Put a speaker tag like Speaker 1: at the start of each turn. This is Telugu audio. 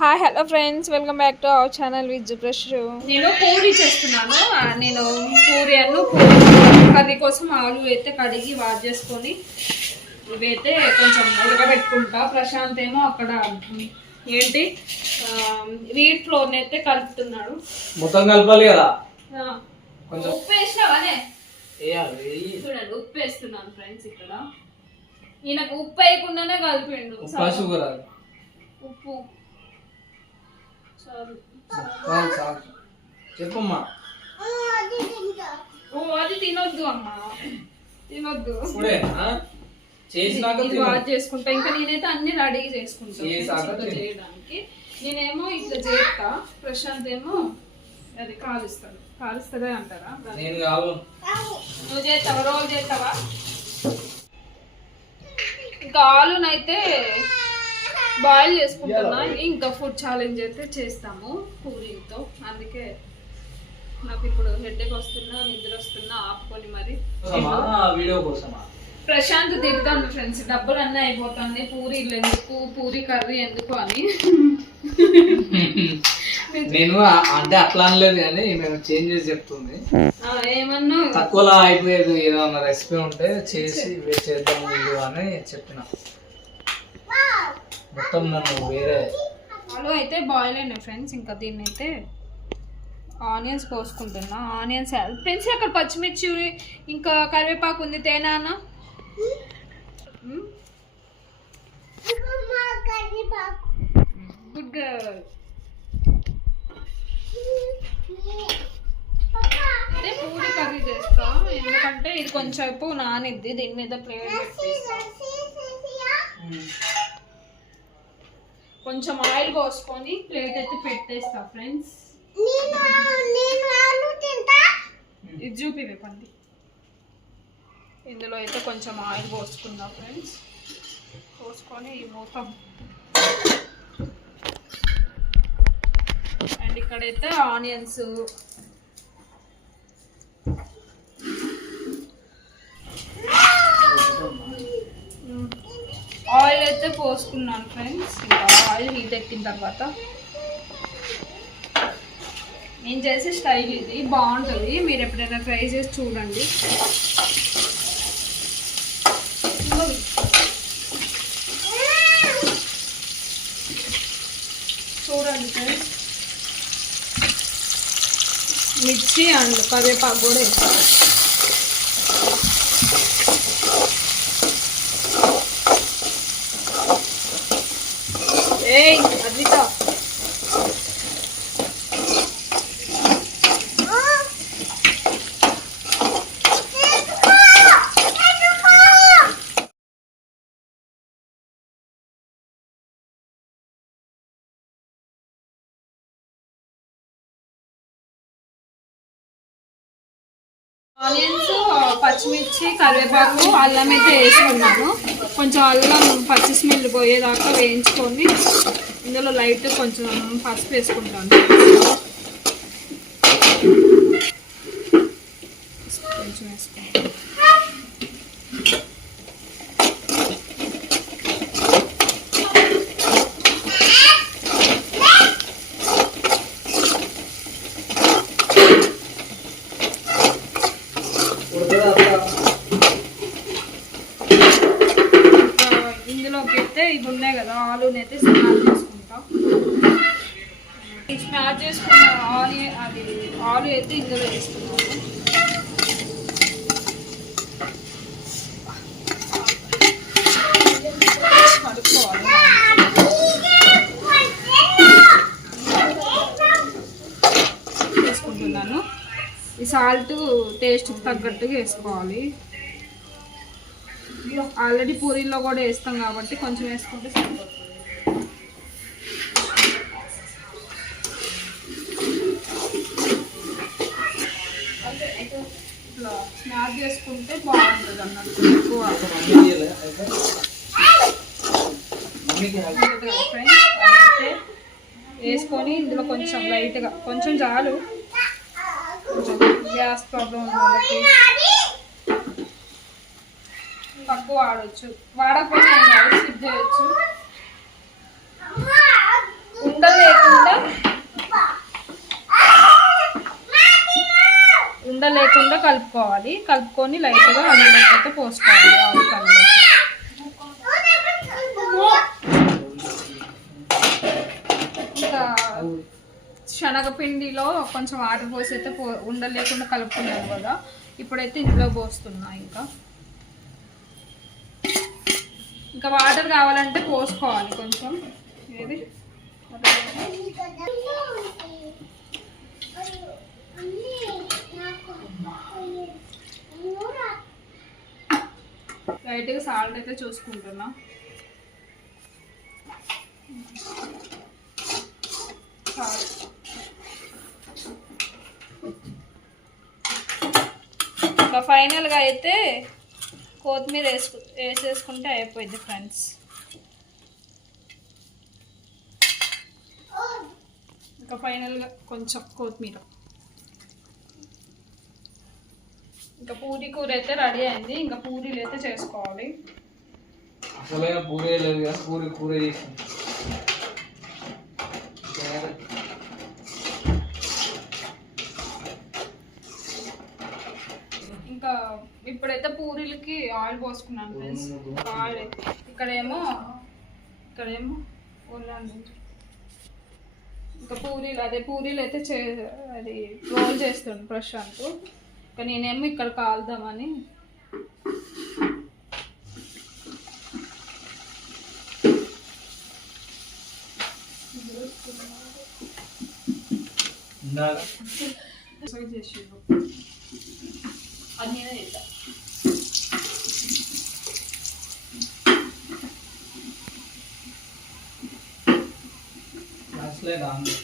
Speaker 1: Hi hello friends welcome back to our channel with brush నేను పూరి చేస్తున్నాను. నేను పూరి అను పూరి కర్రీ కోసం ఆలు అయితే కడిగి వాష్ చేసుకొని ఇవైతే కొంచెం ఉడకబెట్టుకుంటా. ప్రశాంత్ ఏమో అక్కడ ఏంటి వీట్ ఫ్లోర్ అయితే కలుపుతున్నాడు.
Speaker 2: మొత్తం కలపాలి కదా? కొంచెం
Speaker 1: ఉప్పు వేసినావానే. చూడండి ఉప్పు వేస్తున్నాను ఫ్రెండ్స్ ఇక్కడ. ఈయనకు ఉప్పు వేయకుండానే కలిపిండు.
Speaker 2: ఉప్పా షుగర్ అది
Speaker 1: ఉప్పు. చాలు.
Speaker 2: చెప్పమ్మా.
Speaker 1: ఓ అది తినొద్దు అమ్మా. తినొద్దు?
Speaker 2: చేసినాక.
Speaker 1: వాష్ చేసుకుంటా. ఇంకా నేనైతే అన్ని రెడీ చేసుకుంటా.
Speaker 2: చేసాక
Speaker 1: ఫ్రెండ్స్ ఇట్లా
Speaker 2: తిను.
Speaker 1: చేయడానికి. నేనేమో ఇట్లా చేస్తా. ప్రశాంత్ ఏమో అది కాలుస్తాడు. కాలుస్తాడే అంటారా?
Speaker 2: నేను కావు
Speaker 1: నువ్వు చేస్తావా? రోల్ చేస్తావా? ఇంకా ఆలునైతే బాయిల్ చేసుకుంటున్నా. ఇంకా ఫుడ్ ఛాలెంజ్ అయితే చేస్తాము పూరీతో. అందుకే నాకు ఇప్పుడు హెడ్ఏక్ వస్తున్నా నిద్ర వస్తున్నా ఆపుకొని మరి
Speaker 2: కోసమా? వీడియో కోసమా?
Speaker 1: ప్రశాంత్ తిడతాను ఫ్రెండ్స్ డబ్బులు అన్నీ అయిపోతుంది పూరీలు ఎందుకు పూరి కర్రీ ఎందుకు అని.
Speaker 2: నేను అంటే అట్లా అనలేదు కానీ మేము చేంజ్ చేసి చెప్తుంది.
Speaker 1: ఏమన్నా?
Speaker 2: తక్కువలో అయిపోయేది ఏదన్నా రెసిపీ ఉంటే చేసి చేద్దాం అని చెప్పిన. మొత్తం నన్ను వేరే
Speaker 1: ఆలు అయితే బాయిల్ అయినాయి ఫ్రెండ్స్ ఇంకా దీన్ని అయితే ఆనియన్స్ కోసుకుంటున్నా ఆనియన్స్ ఫ్రెండ్స్ అక్కడ పచ్చిమిర్చి ఇంకా కరివేపాకు ఉంది. తేనా అన్న? గుడ్ గర్ల్ అంటే పూరి కర్రీ చేస్తా. ఎందుకంటే ఇది కొంచెం సేపు నానిద్ది. దీని మీద ప్లేట్ పెట్టేస్తా. కొంచెం ఆయిల్ పోసుకొని ప్లేట్ అయితే పెట్టేస్తా ఫ్రెండ్స్. ఇది చూపివే పండి ఇందులో అయితే కొంచెం ఆయిల్ పోసుకుందాం ఫ్రెండ్స్? పోసుకొని ఈ మొత్తం అండ్ ఇక్కడైతే ఆనియన్స్ ఆయిల్ అయితే పోసుకున్నాను ఫ్రెండ్స్. ఇంకా ఆయిల్ హీట్ ఎక్కిన తర్వాత నేను చేసే స్టైల్ ఇది. బాగుంటుంది. మీరు ఎప్పుడైనా ట్రై చేసి చూడండి. చూడండి ఫ్రెండ్స్. మిర్చి అండ్ కరివేపాకు కూడా వేస్తాను ఆనియన్స్ పచ్చిమిర్చి కరివేపాకు అల్లం అయితే వేసుకున్నాను కొంచెం అల్లం పచ్చి స్మెల్ పోయేదాకా వేయించుకొని ఇందులో లైట్ కొంచెం పసుపు వేసుకుంటాను. కొంచెం వేసుకుంటాను
Speaker 2: ఉడకదా అట్లా?
Speaker 1: ఇంకా ఇందులోకి అయితే ఇవి ఉన్నాయి కదా ఆలూని అయితే స్మాష్ చేసుకుంటాం ఈ స్మాష్ చేసుకున్న ఆనియన్ అది ఆలు అయితే ఇందులో వేస్తున్నాము. కడుక్కోవాలి వేసుకుంటున్నాను. ఈ సాల్ట్ టేస్ట్ తగ్గట్టుగా వేసుకోవాలి. ఆల్రెడీ పూరీల్లో కూడా వేస్తాం కాబట్టి కొంచెం వేసుకుంటే సరిపోతుంది. చేసుకుంటే బాగుంటుంది అన్నట్టు. ఎక్కువ. వేసుకొని ఇందులో కొంచెం లైట్గా కొంచెం చాలు. కొంచెం గ్యాస్ ప్రాబ్లం వాళ్ళకి తక్కువ వాడచ్చు. వాడకపోయినా కలుపుకోవాలి. కలుపుకొని లైట్గా అందులోకి అయితే పోసుకోవాలి. ఆయిల్ కలర్ ఇంకా శనగపిండిలో కొంచెం వాటర్ పోసి అయితే పో ఉండలేకుండా కలుపుకున్నాను కదా. ఇప్పుడైతే ఇందులో పోస్తున్నా ఇంకా. ఇంకా వాటర్ కావాలంటే పోసుకోవాలి కొంచెం. ఏది? లైట్గా సాల్ట్ అయితే చూసుకుంటున్నా. సాల్ట్. ఇంకా ఫైనల్గా అయితే కొత్తిమీర వేసుకు వేసేసుకుంటే అయిపోయింది ఫ్రెండ్స్. ఇంకా ఫైనల్గా కొంచెం కొత్తిమీర. ఇంకా పూరి కూర అయితే రెడీ అయింది. ఇంకా పూరీలు అయితే చేసుకోవాలి.
Speaker 2: అసలైన పూరే లేదు కానీ పూరి కూర చేసింది.
Speaker 1: ఇంకా ఇప్పుడైతే పూరీలకి ఆయిల్ పోసుకున్నాను ఫ్రెండ్స్. ఆయిల్. ఇక్కడేమో ఇక్కడేమో ఉల్లండి ఇంకా పూరీలు అదే పూరీలు అయితే చే అది రోల్ చేస్తుండు ప్రశాంత్. ఇంకా నేనేమో ఇక్కడ కాల్దామని
Speaker 2: ఇందాక
Speaker 1: చేసి అది నేనే చేద్దాం
Speaker 2: అసలే దాని